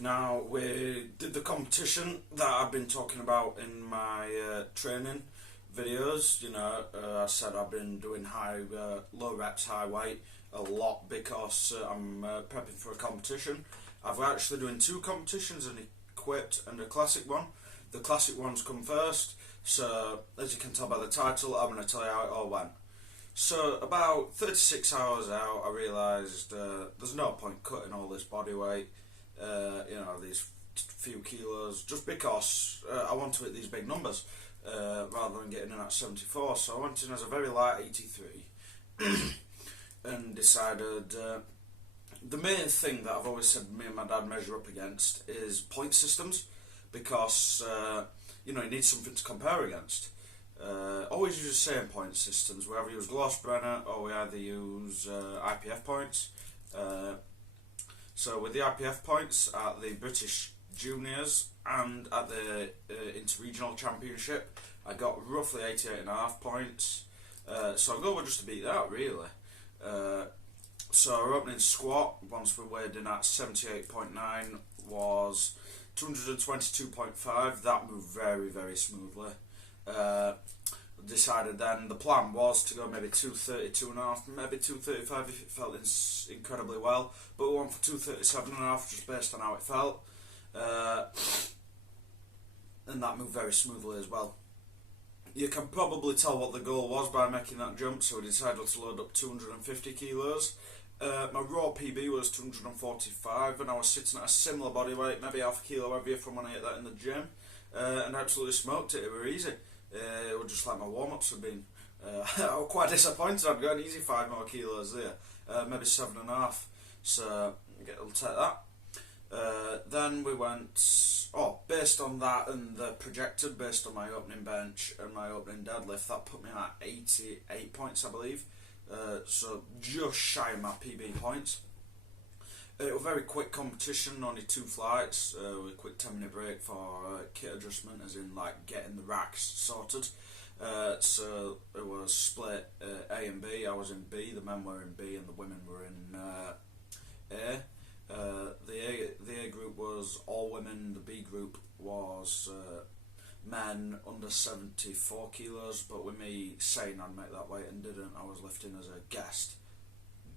Now, we did the competition that I've been talking about in my training videos. I said I've been doing low reps, high weight a lot because I'm prepping for a competition. I've actually doing two competitions, an equipped and a classic one. The classic one's come first, so as you can tell by the title, I'm going to tell you how it all went. So about 36 hours out, I realised there's no point cutting all this body weight, these few kilos, just because I want to hit these big numbers rather than getting in at 74. So I went in as a very light 83 and decided the main thing that I've always said me and my dad measure up against is point systems, because you need something to compare against. Always use the same point systems. We either use Glossbrenner or we either use IPF points. So with the IPF points at the British Juniors and at the Interregional Championship, I got roughly 88.5 points. So I'll go just to beat that, really. So our opening squat, once we weighed in at 78.9, was 222.5. That moved very, very smoothly. Decided then the plan was to go maybe 232.5, maybe 235 if it felt incredibly well, but we went for 237.5 just based on how it felt, and that moved very smoothly as well. You can probably tell what the goal was by making that jump, so we decided to load up 250 kilos. My raw PB was 245 and I was sitting at a similar body weight, maybe half a kilo heavier from when I ate that in the gym, and absolutely smoked it. It was easy. It was just like my warm-ups had been. I was quite disappointed. I'd got an easy 5 more kilos there, maybe 7.5. So I'll take that. Then we went. Based on that and the projected, based on my opening bench and my opening deadlift, that put me at 88 points, I believe. So just shy of my PB points. It was a very quick competition, only 2 flights, with a quick 10-minute break for kit adjustment, as in like getting the racks sorted. So it was split A and B. I was in B, the men were in B and the women were in A. The A group was all women, the B group was men under 74 kilos, but with me saying I'd make that weight and didn't, I was lifting as a guest.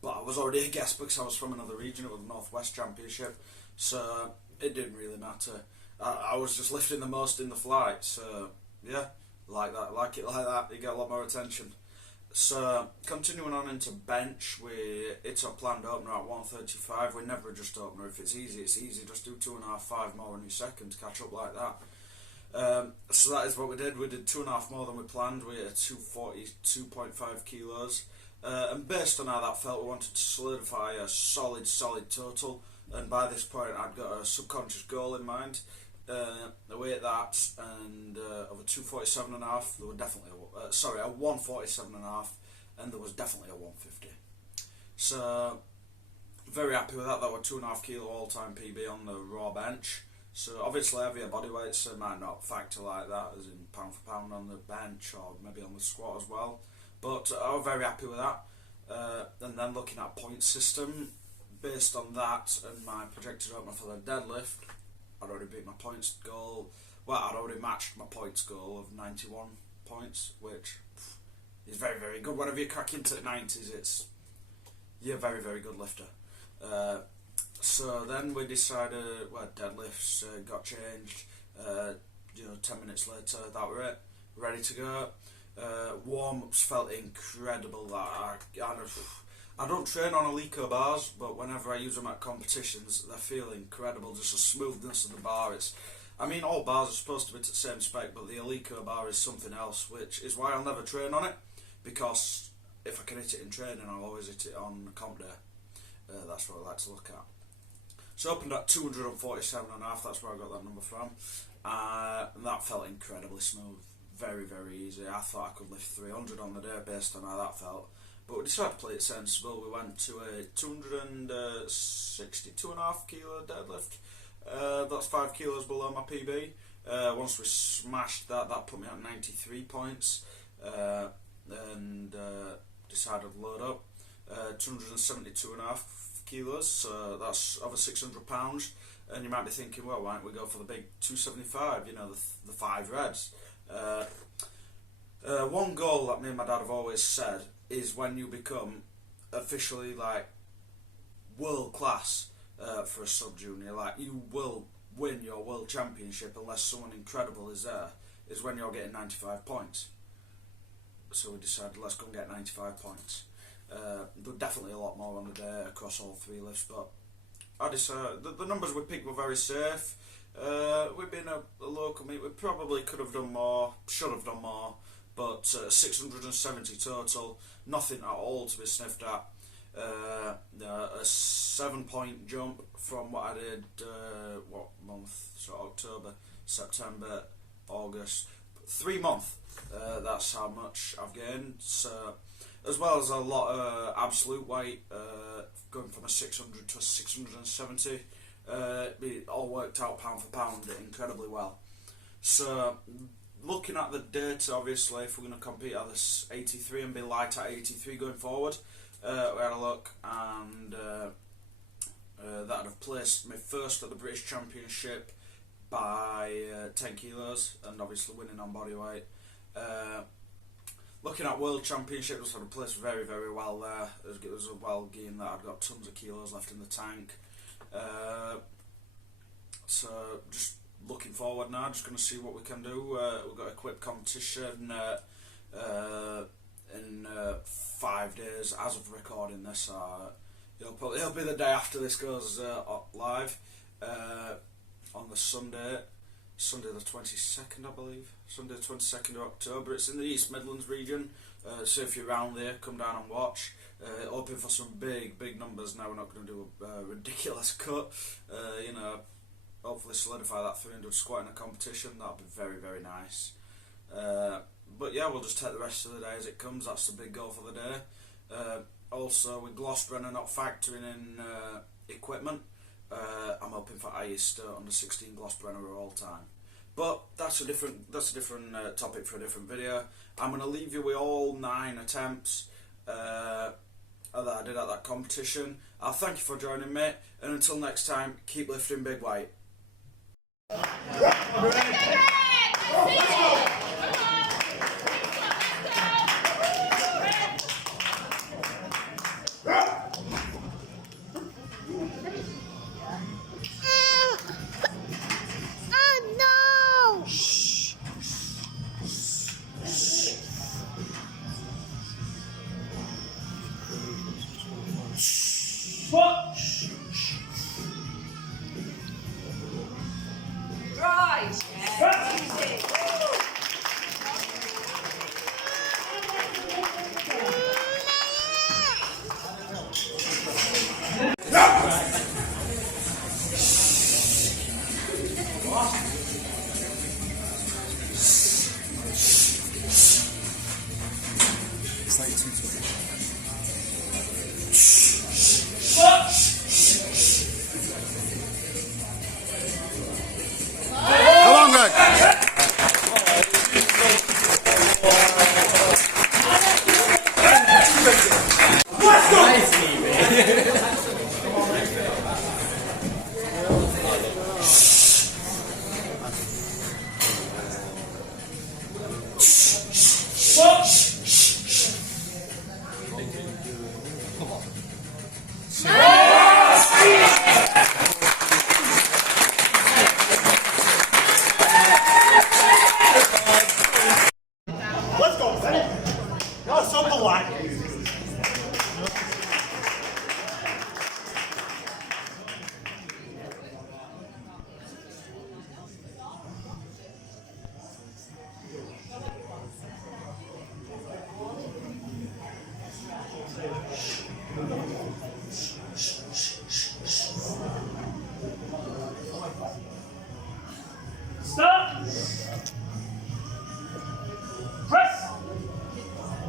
But I was already a guest because I was from another region. It was the Northwest Championship, so it didn't really matter. I was just lifting the most in the flight, so yeah, like it like that, you get a lot more attention. So continuing on into bench, it's our planned opener at 135. We never adjust opener. If it's easy, it's easy. Just do 2.5, 5 more in your second to catch up like that. So that is what we did. We did 2.5 more than we planned. We hit 242.5 kilos. And based on how that felt, we wanted to solidify a solid total, and by this point I'd got a subconscious goal in mind. We hit that, and over 247.5, there were definitely a 147.5, and there was definitely a 150. So very happy with that. That was 2.5 kilo all-time PB on the raw bench. So obviously heavier body weights, so it might not factor like that, as in pound for pound on the bench or maybe on the squat as well. But I was very happy with that. And then looking at point system, based on that and my projected opener for the deadlift, I'd already beat my points goal. Well, I'd already matched my points goal of 91 points, which is very, very good. Whenever you crack into the 90s, you're a very, very good lifter. So then we decided, deadlifts got changed. 10 minutes later, that were it. Ready to go. Warm-ups felt incredible. I don't train on Alico bars, but whenever I use them at competitions, they feel incredible. Just the smoothness of the bar. All bars are supposed to be to the same spec, but the Alico bar is something else, which is why I'll never train on it, because if I can hit it in training, I'll always hit it on comp day. That's what I like to look at. So opened at 247.5, that's where I got that number from, and that felt incredibly smooth. Very, very easy. I thought I could lift 300 on the day based on how that felt, but we decided to play it sensible. We went to a 262.5 kilo deadlift. That's 5 kilos below my PB. Once we smashed that, that put me at 93 points, and decided to load up. 272.5 kilos, so that's over £600. And you might be thinking, well, why don't we go for the big 275? You know, the 5 reds. One goal that me and my dad have always said is when you become officially like world class for a sub junior, like you will win your world championship unless someone incredible is there, is when you're getting 95 points. So we decided, let's go and get 95 points. There were definitely a lot more on the day across all 3 lifts, but I decided the numbers we picked were very safe. We've been a local meet, we probably could have done more, should have done more, but 670 total, nothing at all to be sniffed at. A 7-point jump from what I did, what month? So October, September, August, 3 months. That's how much I've gained. So, as well as a lot of absolute weight, going from a 600 to a 670. It all worked out pound for pound incredibly well. So, looking at the data, obviously, if we're going to compete at this 83 and be light at 83 going forward, we had a look, and that would have placed me first at the British Championship by 10 kilos, and obviously winning on body weight. Looking at World Championship, I would have placed very, very well there. It was a well gain that I'd got tons of kilos left in the tank. So just looking forward now, just going to see what we can do. We've got a quick competition in 5 days as of recording this. It'll be the day after this goes live on the Sunday the 22nd, I believe. Sunday the 22nd of October. It's in the East Midlands region, so if you're around there, come down and watch. Hoping for some big numbers. Now we're not going to do a ridiculous cut. You know, hopefully solidify that 300 squat in a competition. That'll be very, very nice. But yeah, we'll just take the rest of the day as it comes. That's the big goal for the day. Also, with Gloucester not factoring in equipment, I'm hoping for highest under 16 Gloucester all time. But that's a different topic for a different video. I'm going to leave you with all 9 attempts that I did at that competition. I'll thank you for joining me, and until next time, keep lifting big weight. It's like 220. Come on, Greg. Let's go. Let's go, man. You're so polite. Stop! Press!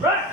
Right!